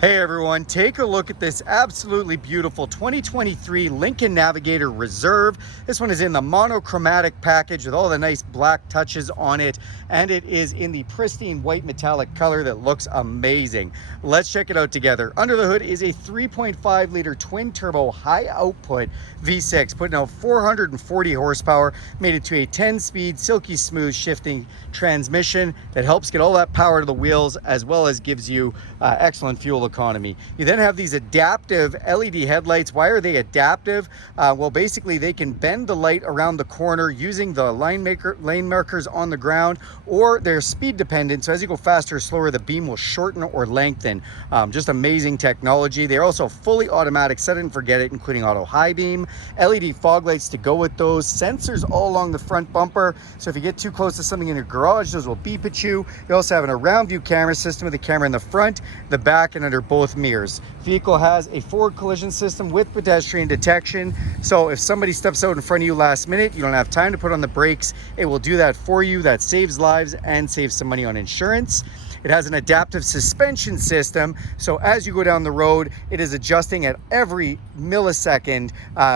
Hey everyone, take a look at this absolutely beautiful 2023 Lincoln Navigator Reserve. This one is in the monochromatic package with all the nice black touches on it, and it is in the pristine white metallic color that looks amazing. Let's check it out together. Under the hood is a 3.5 liter twin turbo high output V6, putting out 440 horsepower, made it to a 10-speed silky smooth shifting transmission that helps get all that power to the wheels, as well as gives you excellent fuel economy. You then have these adaptive LED headlights. Why are they adaptive? Well, basically they can bend the light around the corner using the lane markers on the ground, or they're speed dependent. So as you go faster or slower, the beam will shorten or lengthen. Just amazing technology. They're also fully automatic, set it and forget it, including auto high beam, LED fog lights to go with those, sensors all along the front bumper. So if you get too close to something in your garage, those will beep at you. You also have an around view camera system with a camera in the front, the back, and under both mirrors. Vehicle has a forward collision system with pedestrian detection. So if somebody steps out in front of you last minute, you don't have time to put on the brakes, it will do that for you. That saves lives and saves some money on insurance. It has an adaptive suspension system, so as you go down the road, it is adjusting at every millisecond,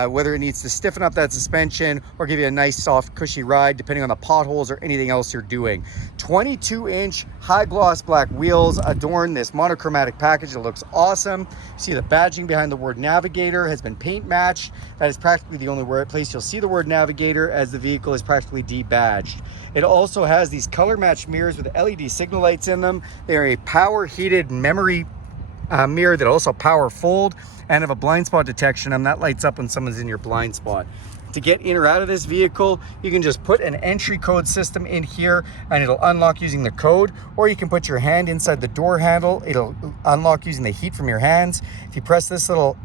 whether it needs to stiffen up that suspension or give you a nice, soft, cushy ride, depending on the potholes or anything else you're doing. 22-inch high gloss black wheels adorn this monochromatic package. It looks awesome. You see the badging behind the word Navigator has been paint matched. That is practically the only place you'll see the word Navigator, as the vehicle is practically debadged. It also has these color matched mirrors with LED signal lights in them. They are a power heated memory mirror that also power fold and have a blind spot detection, and that lights up when someone's in your blind spot. To get in or out of this vehicle, you can just put an entry code system in here and it'll unlock using the code, or you can put your hand inside the door handle. It'll unlock using the heat from your hands. If you press this little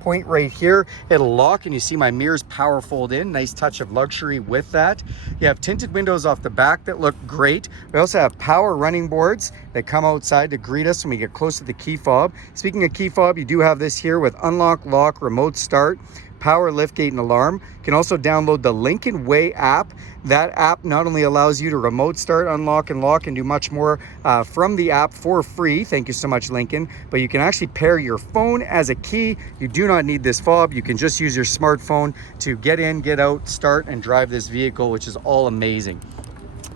point right here, it'll lock, and you see my mirrors power fold in. Nice touch of luxury with that. You have tinted windows off the back that look great. We also have power running boards that come outside to greet us when we get close to the key fob. Speaking of key fob, you do have this here with unlock, lock, remote start, power, liftgate, and alarm. You can also download the Lincoln Way app. That app not only allows you to remote start, unlock, and lock, and do much more from the app for free. Thank you so much, Lincoln. But you can actually pair your phone as a key. You do not need this fob. You can just use your smartphone to get in, get out, start, and drive this vehicle, which is all amazing.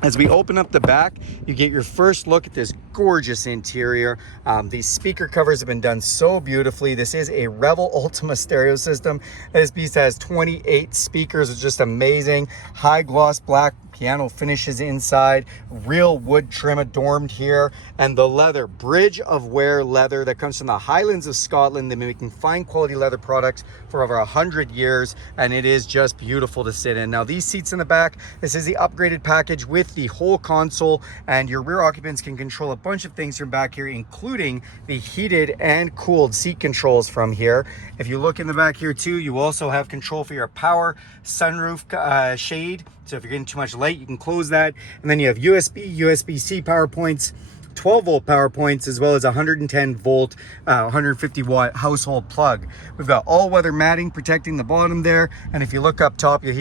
As we open up the back, you get your first look at this gorgeous interior. These speaker covers have been done so beautifully. This is a Revel Ultima stereo system. This beast has 28 speakers, it's just amazing. High gloss black piano finishes inside, real wood trim adorned here, and the leather, Bridge of Weir leather that comes from the Highlands of Scotland. They've been making fine quality leather products for over 100 years, and it is just beautiful to sit in. Now these seats in the back, this is the upgraded package with the whole console, and your rear occupants can control a bunch of things from back here, including the heated and cooled seat controls from here. If you look in the back here too, you also have control for your power sunroof shade. So if you're getting too much light, you can close that. And then you have USB, USB-C power points, 12 volt power points, as well as 110 volt, 150 watt household plug. We've got all weather matting protecting the bottom there. And if you look up top, you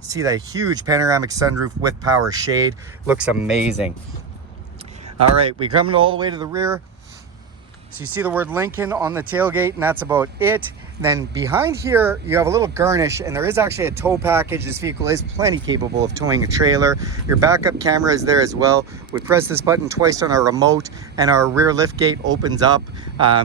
see that huge panoramic sunroof with power shade. Looks amazing. All right, we're coming all the way to the rear. So you see the word Lincoln on the tailgate, and that's about it. Then behind here, you have a little garnish, and there is actually a tow package. This vehicle is plenty capable of towing a trailer. Your backup camera is there as well. We press this button twice on our remote, and our rear lift gate opens up.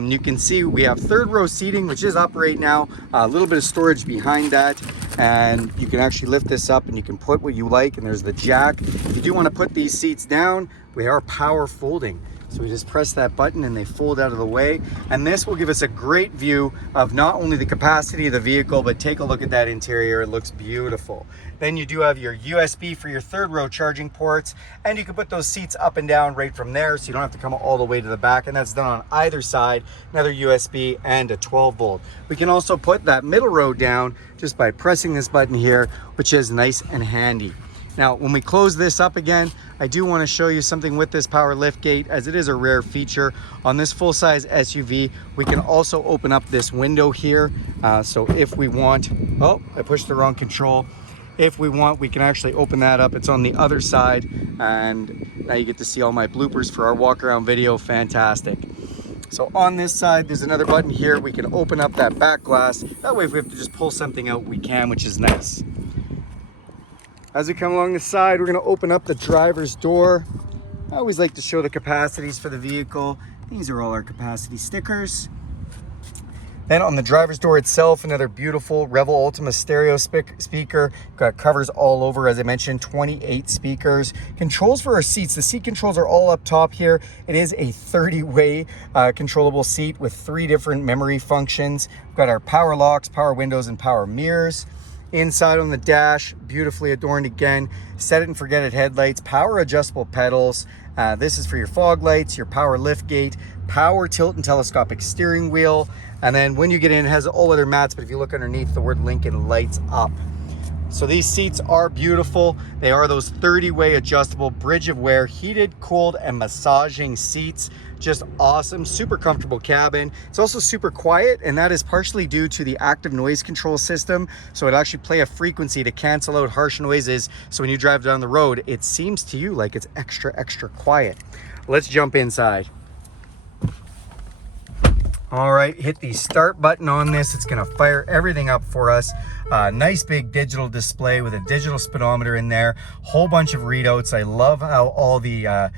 You can see we have third row seating, which is up right now. A little bit of storage behind that, and you can actually lift this up and you can put what you like, and there's the jack. If you do want to put these seats down, we are power folding. So we just press that button and they fold out of the way. And this will give us a great view of not only the capacity of the vehicle, but take a look at that interior. It looks beautiful. Then you do have your USB for your third row charging ports, and you can put those seats up and down right from there, so you don't have to come all the way to the back, and that's done on either side, another USB and a 12 volt. We can also put that middle row down just by pressing this button here, which is nice and handy. Now, when we close this up again, I do want to show you something with this power lift gate, as it is a rare feature. On this full-size SUV, we can also open up this window here. So if we want, oh, I pushed the wrong control. If we want, we can actually open that up. It's on the other side, and now you get to see all my bloopers for our walk around video. Fantastic. So on this side, there's another button here. We can open up that back glass. That way, if we have to just pull something out, we can, which is nice. As we come along the side, we're gonna open up the driver's door. I always like to show the capacities for the vehicle. These are all our capacity stickers. Then on the driver's door itself, another beautiful Revel Ultima stereo speaker. Got covers all over, as I mentioned, 28 speakers. Controls for our seats. The seat controls are all up top here. It is a 30-way controllable seat with 3 different memory functions. We've got our power locks, power windows, and power mirrors. Inside on the dash, beautifully adorned again. Set it and forget it headlights, power adjustable pedals. This is for your fog lights, your power lift gate, power tilt and telescopic steering wheel. And then when you get in, it has all other mats, but if you look underneath, the word Lincoln lights up. So these seats are beautiful. They are those 30-way adjustable Bridge of Weir heated, cooled, and massaging seats. Just awesome, super comfortable cabin. It's also super quiet, and that is partially due to the active noise control system. So it actually play a frequency to cancel out harsh noises. So when you drive down the road, it seems to you like it's extra, extra quiet. Let's jump inside. All right, hit the start button on this. It's gonna fire everything up for us. Nice big digital display with a digital speedometer in there. Whole bunch of readouts. I love how all the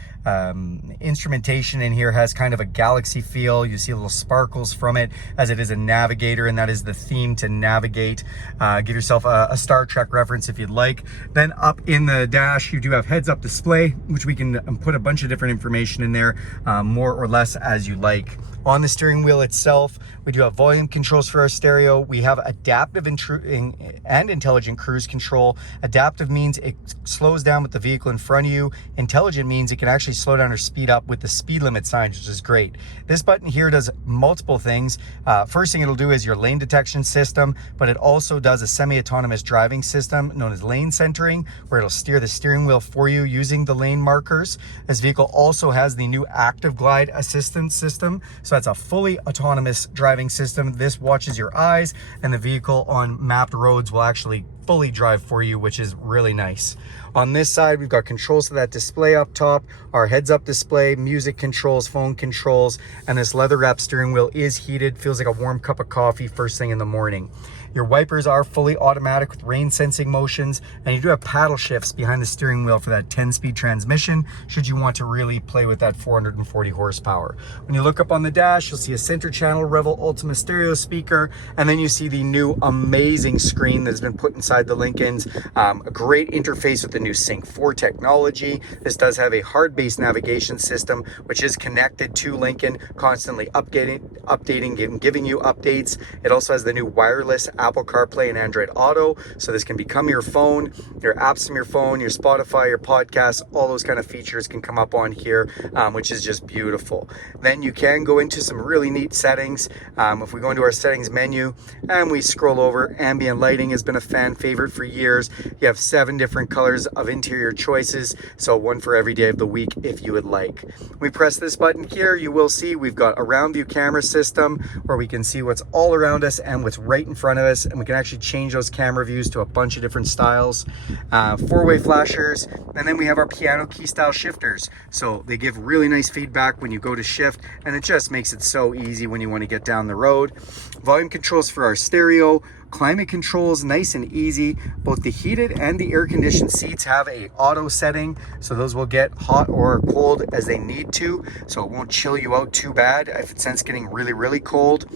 instrumentation in here has kind of a galaxy feel. You see little sparkles from it, as it is a navigator, and that is the theme to navigate. Give yourself a Star Trek reference if you'd like. Then up in the dash, you do have heads-up display, which we can put a bunch of different information in there, more or less as you like. On the steering wheel itself, we do have volume controls for our stereo. We have adaptive and intelligent cruise control. Adaptive means it slows down with the vehicle in front of you. Intelligent means it can actually slow down or speed up with the speed limit signs, which is great. This button here does multiple things. First thing it'll do is your lane detection system, but it also does a semi-autonomous driving system known as lane centering, where it'll steer the steering wheel for you using the lane markers. This vehicle also has the new ActiveGlide assistance system. So that's a fully autonomous driving system. This watches your eyes, and the vehicle on mapped roads will actually fully drive for you, which is really nice. On this side, we've got controls to that display up top, our heads-up display, music controls, phone controls, and this leather-wrapped steering wheel is heated. Feels like a warm cup of coffee first thing in the morning. Your wipers are fully automatic with rain sensing motions, and you do have paddle shifts behind the steering wheel for that 10-speed transmission, should you want to really play with that 440 horsepower. When you look up on the dash, you'll see a center channel Revel Ultima stereo speaker, and then you see the new amazing screen that's been put inside the Lincolns. A great interface with the new Sync 4 technology. This does have a hard-based navigation system, which is connected to Lincoln, constantly updating and giving you updates. It also has the new wireless Apple CarPlay and Android Auto, so this can become your phone, your apps from your phone, your Spotify, your podcasts, all those kind of features can come up on here, which is just beautiful. Then you can go into some really neat settings. If we go into our settings menu and we scroll over, ambient lighting has been a fan favorite for years. You have 7 different colors of interior choices, so one for every day of the week if you would like. We press this button here, you will see we've got a round view camera system where we can see what's all around us and what's right in front of us, and we can actually change those camera views to a bunch of different styles. 4-way flashers, and then we have our piano key style shifters, so they give really nice feedback when you go to shift, and it just makes it so easy when you want to get down the road. Volume controls for our stereo, climate controls, nice and easy. Both the heated and the air conditioned seats have a auto setting, so those will get hot or cold as they need to, so it won't chill you out too bad if it senses getting really, really cold.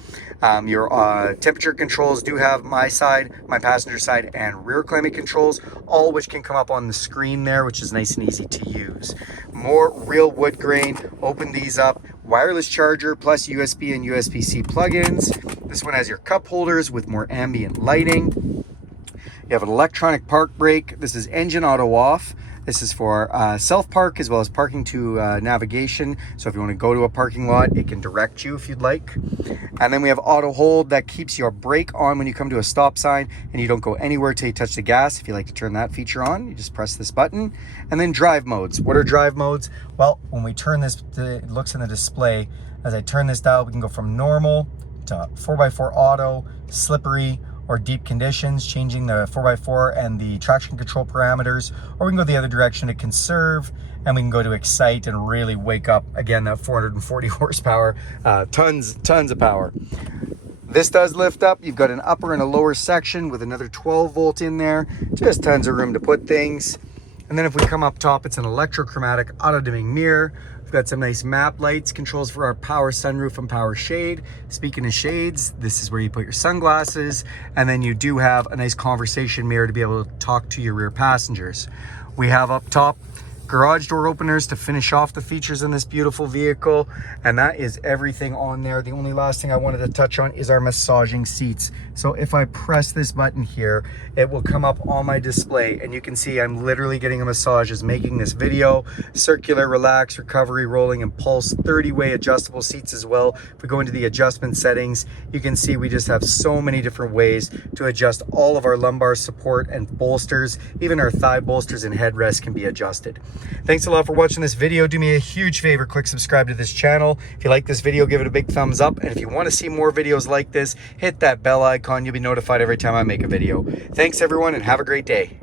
Your temperature controls do have my side, my passenger side, and rear climate controls, all which can come up on the screen there, which is nice and easy to use. More real wood grain. Open these up. Wireless charger plus USB and USB-C plugins. This one has your cup holders with more ambient lighting. You have an electronic park brake. This is engine auto off. This is for self-park as well as parking to navigation. So if you want to go to a parking lot, it can direct you if you'd like. And then we have auto hold that keeps your brake on when you come to a stop sign, and you don't go anywhere till you touch the gas. If you like to turn that feature on, you just press this button. And then drive modes. What are drive modes? Well, when we turn this, it looks in the display. As I turn this dial, we can go from normal to 4x4 auto, slippery, or deep conditions, changing the 4x4 and the traction control parameters, or we can go the other direction to conserve, and we can go to excite and really wake up, again, that 440 horsepower, tons of power. This does lift up. You've got an upper and a lower section with another 12 volt in there. Just tons of room to put things. And then if we come up top, it's an electrochromatic auto dimming mirror. We've got some nice map lights, controls for our power sunroof and power shade. Speaking of shades, this is where you put your sunglasses. And then you do have a nice conversation mirror to be able to talk to your rear passengers. We have up top garage door openers to finish off the features in this beautiful vehicle, and that is everything on there. The only last thing I wanted to touch on is our massaging seats. So if I press this button here, it will come up on my display, and you can see I'm literally getting a massage as making this video. Circular, relax, recovery, rolling, and pulse, 30-way adjustable seats as well. If we go into the adjustment settings, you can see we just have so many different ways to adjust all of our lumbar support and bolsters. Even our thigh bolsters and headrests can be adjusted. Thanks a lot for watching this video. Do me a huge favor, click subscribe to this channel. If you like this video, give it a big thumbs up. And if you want to see more videos like this, hit that bell icon. You'll be notified every time I make a video. Thanks everyone, and have a great day.